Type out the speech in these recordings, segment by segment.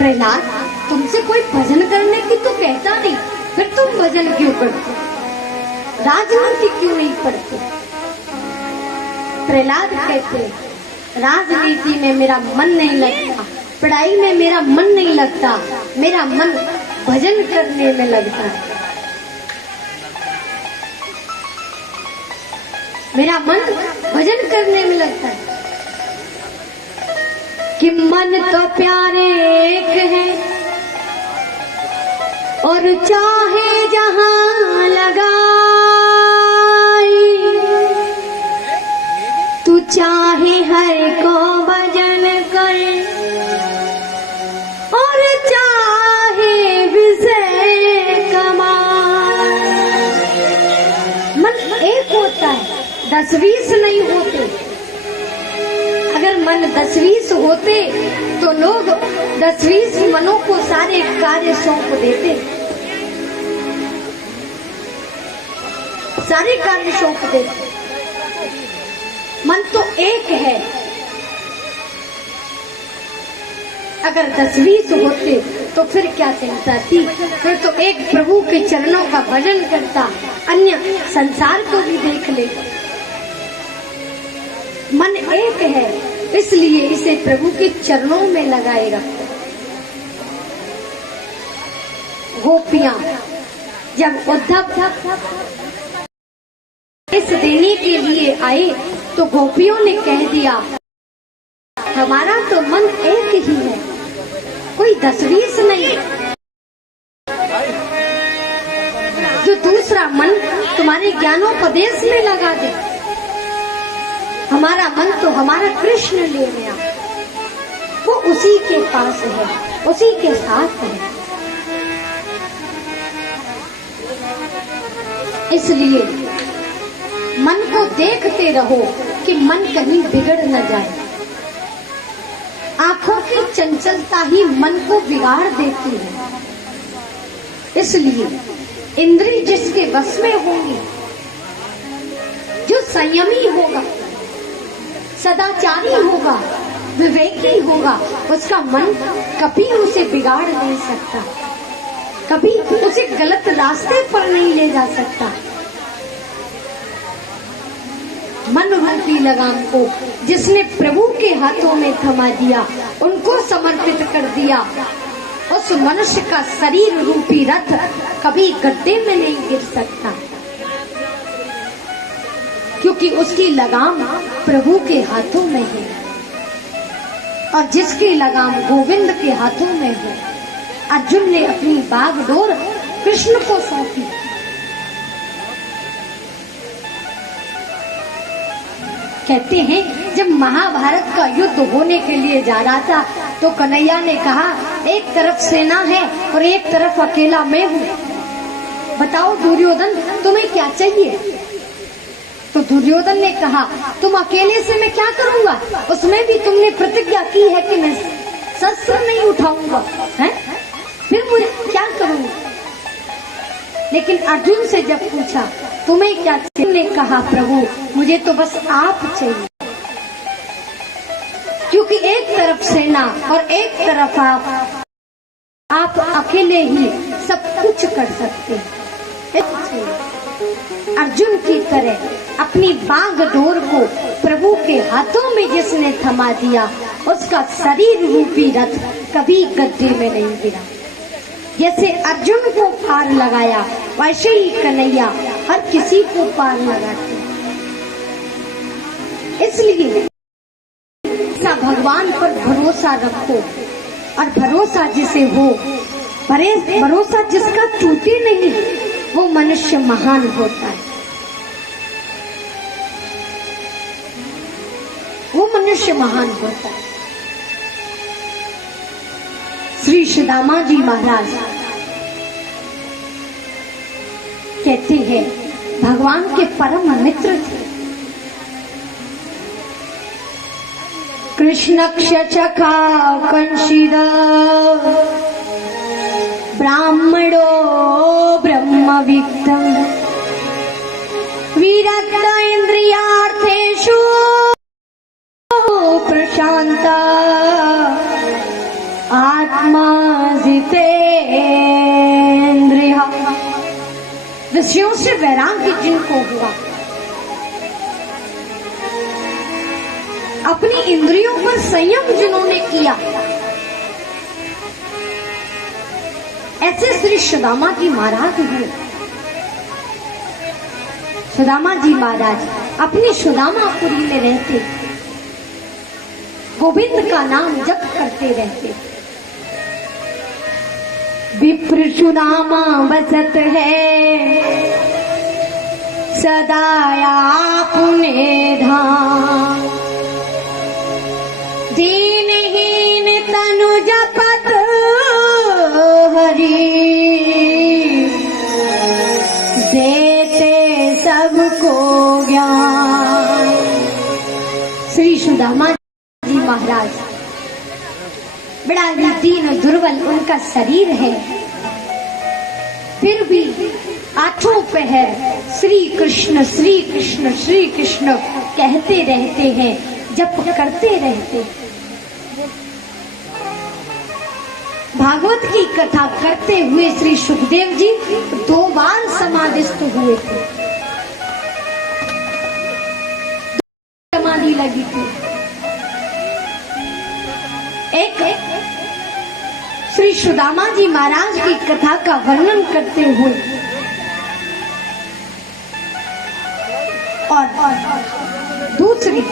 प्रहलाद, तुमसे कोई भजन करने की तो कहता नहीं, फिर तुम भजन क्यों करते, राजनीति क्यों नहीं पढ़ते? प्रहलाद कहते, राजनीति में मेरा मन नहीं लगता, पढ़ाई में मेरा मन नहीं लगता, मेरा मन भजन करने में लगता है। मेरा मन भजन करने में लगता है कि मन तो प्यारे एक है और चाहे जहां लगाई, तू चाहे हर को भजन करे और चाहे विषय कमाए। मन एक होता है, 10-20 नहीं होते। अगर मन 10-20 होते तो लोग 10-20 मनों को सारे कार्य सौंप देते, सारे कार्य सौंप देते। मन तो एक है। अगर 10-20 होते तो फिर क्या चिंता थी, फिर तो एक प्रभु के चरणों का भजन करता, अन्य संसार को भी देख ले। मन एक है, इसलिए इसे प्रभु के चरणों में लगाए रखो। गोपियां जब उद्धव इस देने के लिए आए तो गोपियों ने कह दिया, हमारा तो मन एक ही है, कोई 10-20 नहीं। जो दूसरा मन तुम्हारे ज्ञानोपदेश में लगा दे, हमारा मन तो हमारा कृष्ण ले गया, वो उसी के पास है, उसी के साथ है। इसलिए मन को देखते रहो कि मन कहीं बिगड़ न जाए। आंखों की चंचलता ही मन को बिगाड़ देती है। इसलिए इंद्रिय जिसके बस में होंगी, जो संयमी होगा, सदाचारी होगा, विवेकी होगा, उसका मन कभी उसे बिगाड़ नहीं सकता, कभी उसे गलत रास्ते पर नहीं ले जा सकता। मन रूपी लगाम को जिसने प्रभु के हाथों में थमा दिया, उनको समर्पित कर दिया, उस मनुष्य का शरीर रूपी रथ कभी गड्ढे में नहीं गिर सकता, क्योंकि उसकी लगाम प्रभु के हाथों में है। और जिसकी लगाम गोविंद के हाथों में है, अर्जुन ने अपनी बागडोर कृष्ण को सौंपी। कहते हैं जब महाभारत का युद्ध होने के लिए जा रहा था तो कन्हैया ने कहा, एक तरफ सेना है और एक तरफ अकेला मैं हूँ, बताओ दुर्योधन तुम्हें क्या चाहिए? तो दुर्योधन ने कहा, तुम अकेले से मैं क्या करूंगा, उसमें भी तुमने प्रतिज्ञा की है कि मैं शस्त्र नहीं उठाऊंगा, हैं? फिर मुझे क्या करूंगा? लेकिन अर्जुन से जब पूछा तुम्हें क्या चाहिए, ने कहा प्रभु मुझे तो बस आप चाहिए, क्योंकि एक तरफ सेना और एक तरफ आप अकेले ही सब कुछ कर सकते हैं। अर्जुन की तरह अपनी बागडोर को प्रभु के हाथों में जिसने थमा दिया, उसका शरीर रूपी रथ कभी गड्ढे में नहीं गिरा। जैसे अर्जुन को पार लगाया, वैसे ही कन्हैया हर किसी को पार लगाते। इसलिए भगवान पर भरोसा रखो, और भरोसा जिसे हो, भरोसा जिसका टूटे नहीं, वो मनुष्य महान होता है, वो मनुष्य महान होता है। श्री सुदामा जी महाराज कहते हैं भगवान के परम मित्र थे। कृष्ण चखा कंशिद ब्राह्मणो ब्रह्मविद् विरक्त इंद्रियार्थेषु प्रशांत आत्मा जितेन्द्रिय, विषयों से वैराग्य जिनको हुआ, अपनी इंद्रियों पर संयम जिन्होंने किया, ऐसे श्री सुदामा जी महाराज हुए। सुदामा जी महाराज अपनी सुदामापुरी में रहते, गोविंद का नाम जप करते रहते। विप्र सुदामा बसत है सदा आपने धाम, दीनहीन तनु जपत हरि, देते सबको ज्ञान। श्री सुदामा जी महाराज बड़ा दीन दुर्बल उनका शरीर है, फिर भी आठों पहर श्री कृष्ण श्री कृष्ण श्री कृष्ण कहते रहते हैं, जप करते रहते। भागवत की कथा करते हुए श्री सुखदेव जी 2 बार समाधिस्थ हुए थे, समाधि लगी थी। एक श्री सुदामा जी महाराज की कथा का वर्णन करते हुए और दूसरी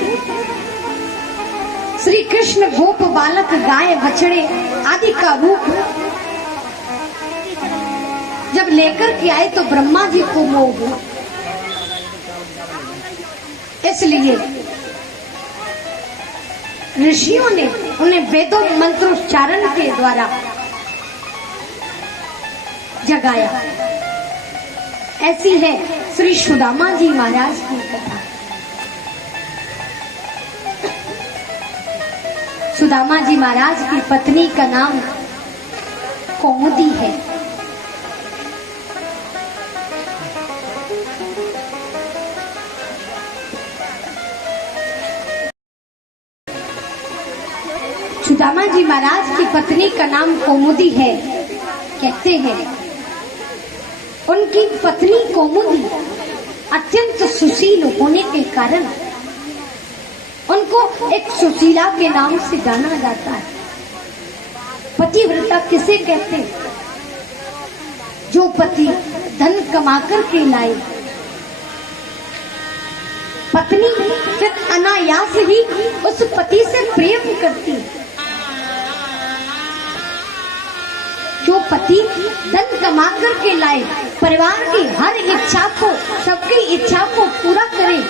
श्री कृष्ण गोप बालक गाय बछड़े आदि का रूप जब लेकर के आए तो ब्रह्मा जी को मोह हुआ, इसलिए ऋषियों ने उन्हें वेदों मंत्रोच्चारण के द्वारा जगाया। ऐसी है श्री सुदामा जी महाराज की कथा। सुदामा जी महाराज की पत्नी का नाम कौमुदी है। सुदामा जी महाराज की पत्नी का नाम कौमुदी है। कहते हैं उनकी पत्नी कौमुदी अत्यंत सुशील होने के कारण उनको एक सुशीला के नाम से जाना जाता है। पतिव्रता किसे कहते हैं? जो पति धन कमाकर के लाए, पत्नी फिर अनायास ही उस पति से प्रेम करती। जो पति धन कमा करके लाए, परिवार की हर इच्छा को, सबकी इच्छा को पूरा करे,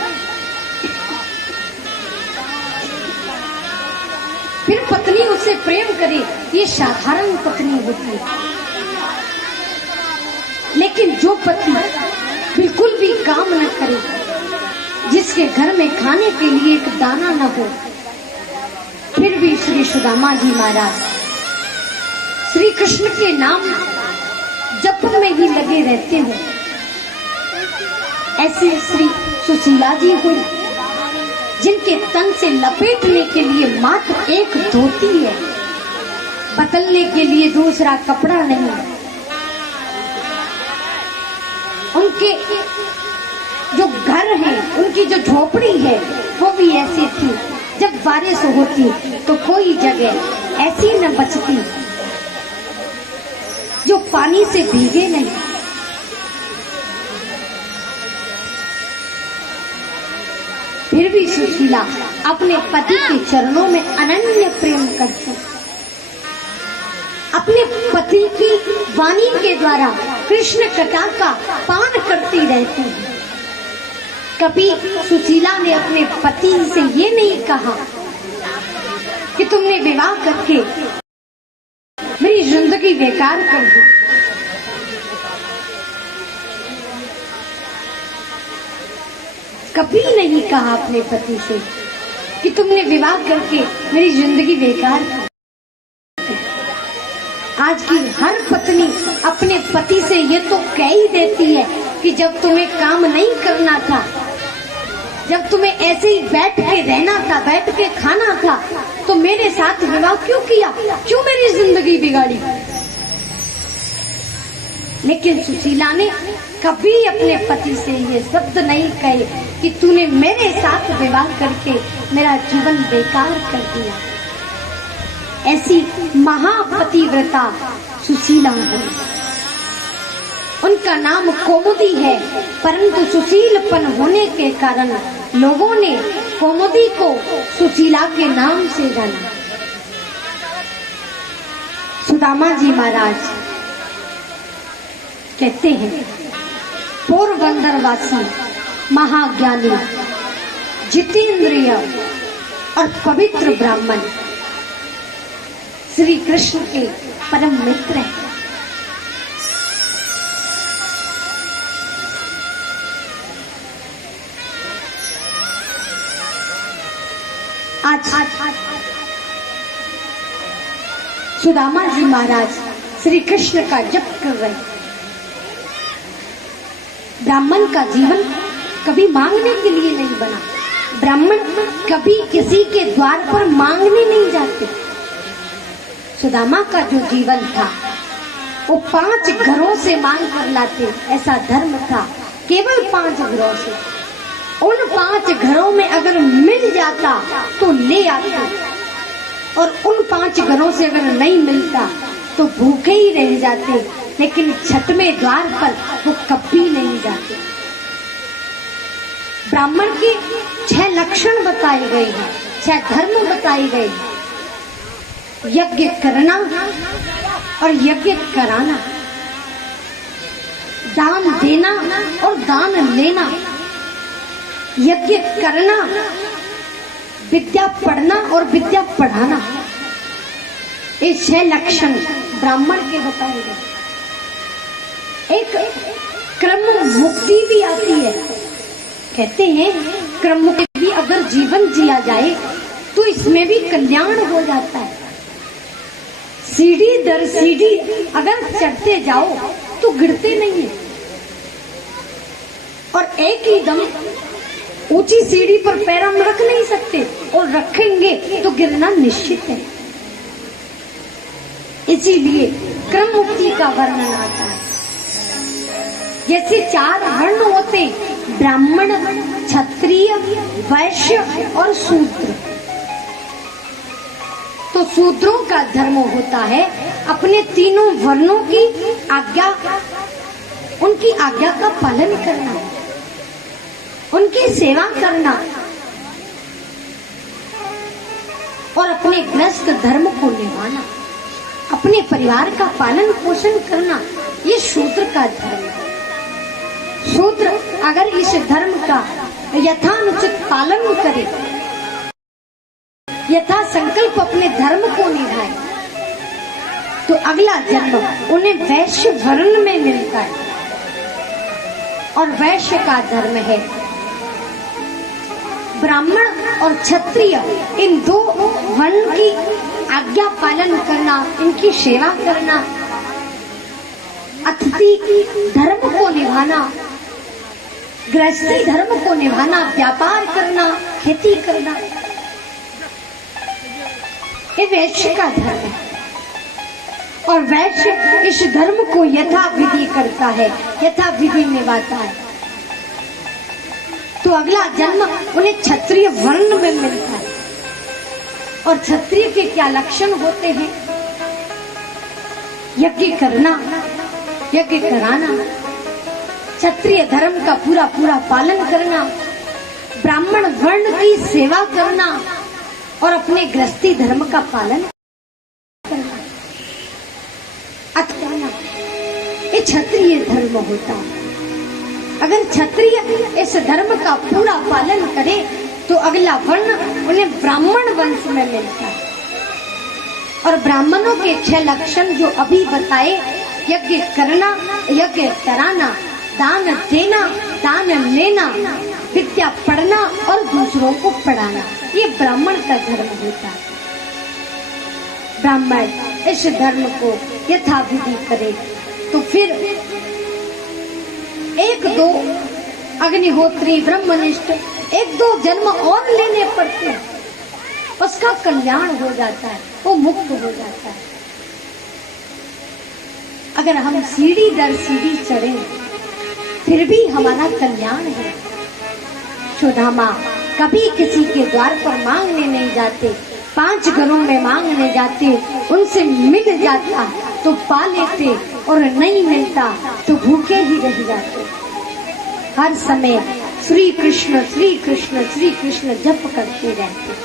फिर पत्नी उससे प्रेम करे, ये साधारण पत्नी होती है। लेकिन जो पति बिल्कुल भी काम न करे, जिसके घर में खाने के लिए एक दाना न हो, फिर भी श्री सुदामा जी महाराज श्री कृष्ण के नाम जप में ही लगे रहते हो। ऐसे श्री सुशीला जी हुई जिनके तन से लपेटने के लिए मात्र एक धोती है, बदलने के लिए दूसरा कपड़ा नहीं। उनके जो घर है, उनकी जो झोपड़ी है, वो भी ऐसी थी। जब बारिश होती तो कोई जगह ऐसी न बचती जो पानी से भीगे नहीं। फिर भी सुशीला अपने पति के चरणों में अनन्य प्रेम करती, अपने पति की वाणी के द्वारा कृष्ण कथा का पान करती रहती। कभी सुशीला ने अपने पति से ये नहीं कहा कि तुमने विवाह करके मेरी जिंदगी बेकार कर दी। कभी नहीं कहा अपने पति से कि तुमने विवाह करके मेरी जिंदगी बेकार कर दी। आज की हर पत्नी अपने पति से ये तो कह ही देती है कि जब तुम्हें काम नहीं करना था, जब तुम्हें ऐसे ही बैठ के रहना था, बैठ के खाना था, तो मेरे साथ विवाह क्यों किया, क्यों मेरी जिंदगी बिगाड़ी। लेकिन सुशीला ने कभी अपने पति से ये शब्द नहीं कहे कि तूने मेरे साथ विवाह करके मेरा जीवन बेकार कर दिया। ऐसी महापतिव्रता सुशीला है। उनका नाम कौमुदी है, परंतु सुशीलपन होने के कारण लोगों ने कौमुदी को सुशीला के नाम से जाना। सुदामा जी महाराज कहते हैं, पोरबंदरवासी महाज्ञानी जितेंद्रिय और पवित्र ब्राह्मण श्री कृष्ण के परम मित्र हैं। आज सुदामा जी महाराज श्री कृष्ण का जप कर रहे हैं। ब्राह्मण का जीवन कभी मांगने के लिए नहीं बना। ब्राह्मण कभी किसी के द्वार पर मांगने नहीं जाते। सुदामा का जो जीवन था वो 5 घरों से मांग कर लाते, ऐसा धर्म था। केवल 5 घरों से। उन 5 घरों में अगर मिल जाता तो ले आते, और उन 5 घरों से अगर नहीं मिलता तो भूखे ही रह जाते। लेकिन छठवें द्वार पर वो कभी नहीं जाते। ब्राह्मण के 6 लक्षण बताए गए हैं, 6 धर्म बताए गए हैं। यज्ञ करना और यज्ञ कराना, दान देना और दान लेना, यज्ञ करना, विद्या पढ़ना और विद्या पढ़ाना, ये 6 लक्षण ब्राह्मण के बताए गए। एक क्रम मुक्ति भी आती है। कहते हैं क्रम मुक्ति भी अगर जीवन जिया जाए तो इसमें भी कल्याण हो जाता है। सीढ़ी दर सीढ़ी अगर चढ़ते जाओ तो गिरते नहीं है, और एक ही दम ऊंची सीढ़ी पर पैर हम रख नहीं सकते, और रखेंगे तो गिरना निश्चित है। इसीलिए क्रम मुक्ति का वर्णन आता है। जैसे 4 वर्ण होते, ब्राह्मण, क्षत्रिय, वैश्य और शूद्र। तो शूद्रों का धर्म होता है अपने तीनों वर्णों की आज्ञा, उनकी आज्ञा का पालन करना, उनकी सेवा करना और अपने गृहस्थ धर्म को निभाना, अपने परिवार का पालन पोषण करना। ये शूद्र का धर्म है। शूद्र अगर इस धर्म का यथानुचित पालन करे, यथा संकल्प अपने धर्म को निभाए, तो अगला जन्म उन्हें वैश्य वर्ण में मिलता है। और वैश्य का धर्म है ब्राह्मण और क्षत्रिय, इन 2 वर्ण की आज्ञा पालन करना, इनकी सेवा करना, अतिथि धर्म को निभाना, गृहस्थी धर्म को निभाना, व्यापार करना, खेती करना, ये वैश्य का धर्म है। और वैश्य इस धर्म को यथा विधि करता है, यथा विधि निभाता है, तो अगला जन्म उन्हें क्षत्रिय वर्ण में मिलता है। और क्षत्रिय के क्या लक्षण होते हैं? यज्ञ करना, यज्ञ कराना, क्षत्रिय धर्म का पूरा पूरा पालन करना, ब्राह्मण वर्ण की सेवा करना और अपने गृहस्थी धर्म का पालन करना, करना, ये क्षत्रिय धर्म होता है। अगर क्षत्रिय इस धर्म का पूरा पालन करे तो अगला वर्ण उन्हें ब्राह्मण वंश में मिलता है। और ब्राह्मणों के 6 लक्षण जो अभी बताए, यज्ञ करना, यज्ञ कराना, दान देना, दान लेना, विद्या पढ़ना और दूसरों को पढ़ाना, ये ब्राह्मण का धर्म होता है। ब्राह्मण इस धर्म को यथाविधि करे तो फिर 1-2 अग्निहोत्री, ब्रह्मनिष्ठ 1-2 जन्म और लेने पड़ते हैं। उसका कल्याण हो जाता है, वो मुक्त हो जाता है। अगर हम सीढ़ी दर सीढ़ी चढ़े फिर भी हमारा कल्याण है। सुदामा कभी किसी के द्वार पर मांगने नहीं जाते, 5 घरों में मांगने जाते, उनसे मिल जाता तो पा लेते और नहीं मिलता तो भूखे ही रह जाते। हर समय श्री कृष्ण श्री कृष्ण श्री कृष्ण जप करते रहते।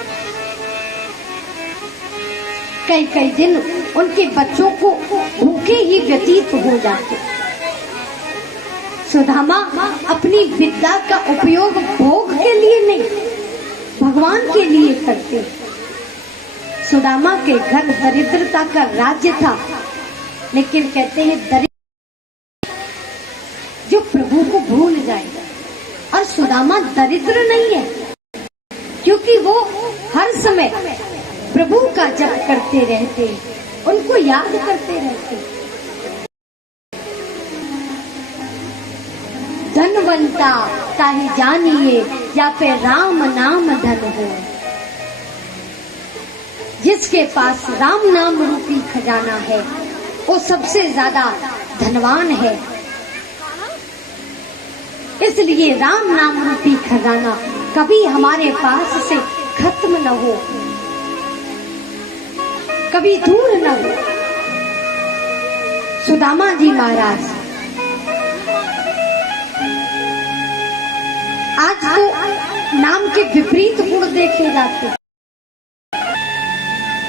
कई कई दिन उनके बच्चों को भूखे ही व्यतीत हो जाते। सुदामा अपनी विद्या का उपयोग भोग के लिए नहीं, भगवान के लिए करते। सुदामा के घर दरिद्रता का राज्य था, लेकिन कहते हैं दरिद्र जो प्रभु को भूल जाएगा। और सुदामा दरिद्र नहीं है, क्योंकि वो हर समय प्रभु का जप करते रहते, उनको याद करते रहते। धनवंता ताहि जानिए या फिर राम नाम धन हो। जिसके पास राम नाम रूपी खजाना है वो सबसे ज्यादा धनवान है। इसलिए राम नाम रूपी खजाना कभी हमारे पास से खत्म न हो, कभी दूर न हो। सुदामा जी महाराज आज तो नाम के विपरीत गुण देखे जाते,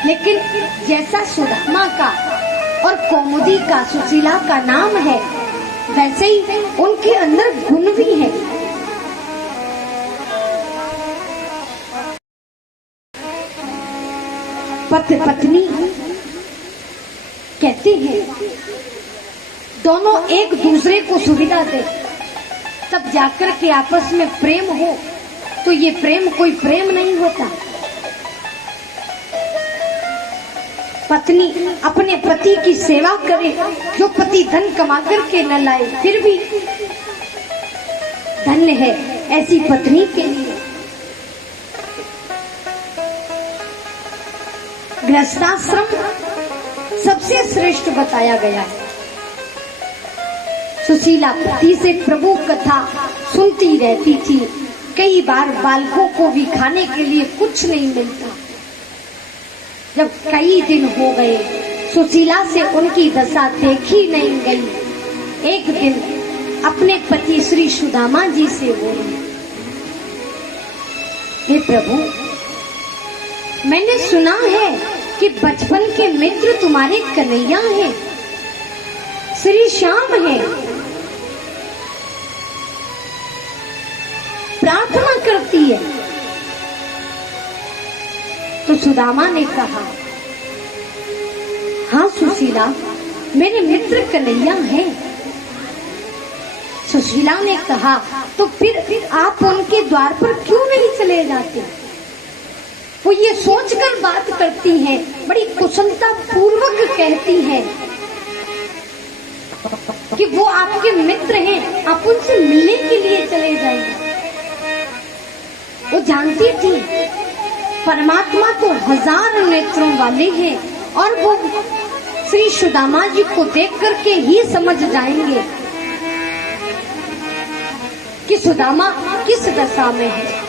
लेकिन जैसा सुदामा का और कौमुदी का सुशीला का नाम है, वैसे ही उनके अंदर गुण भी है। पति पत्नी कहते हैं दोनों एक दूसरे को सुविधा दे, तब जाकर के आपस में प्रेम हो, तो ये प्रेम कोई प्रेम नहीं होता। पत्नी अपने पति की सेवा करे, जो पति धन कमा करके न लाए फिर भी धन्य है ऐसी पत्नी के लिए। गृहस्थाश्रम सबसे श्रेष्ठ बताया गया है। सुशीला पति से प्रभु कथा सुनती रहती थी। कई बार बालकों को भी खाने के लिए कुछ नहीं मिलता। जब कई दिन हो गए सुशीला से उनकी दशा देखी नहीं गई, एक दिन अपने पति श्री सुदामा जी से बोली, हे प्रभु, मैंने सुना है कि बचपन के मित्र तुम्हारे कन्हैया हैं, श्री श्याम हैं, प्रार्थना करती है। तो सुदामा ने कहा, हाँ सुशीला, मेरे मित्र कन्हैया हैं। सुशीला ने कहा, तो फिर आप उनके द्वार पर क्यों नहीं चले जाते? वो ये सोचकर बात करती हैं, बड़ी कुशलता पूर्वक कहती हैं कि वो आपके मित्र हैं, आप उनसे मिलने के लिए चले जाइए। वो जानती थी परमात्मा तो 1000 नेत्रों वाले हैं और वो श्री सुदामा जी को देख करके ही समझ जाएंगे कि सुदामा किस दशा में है।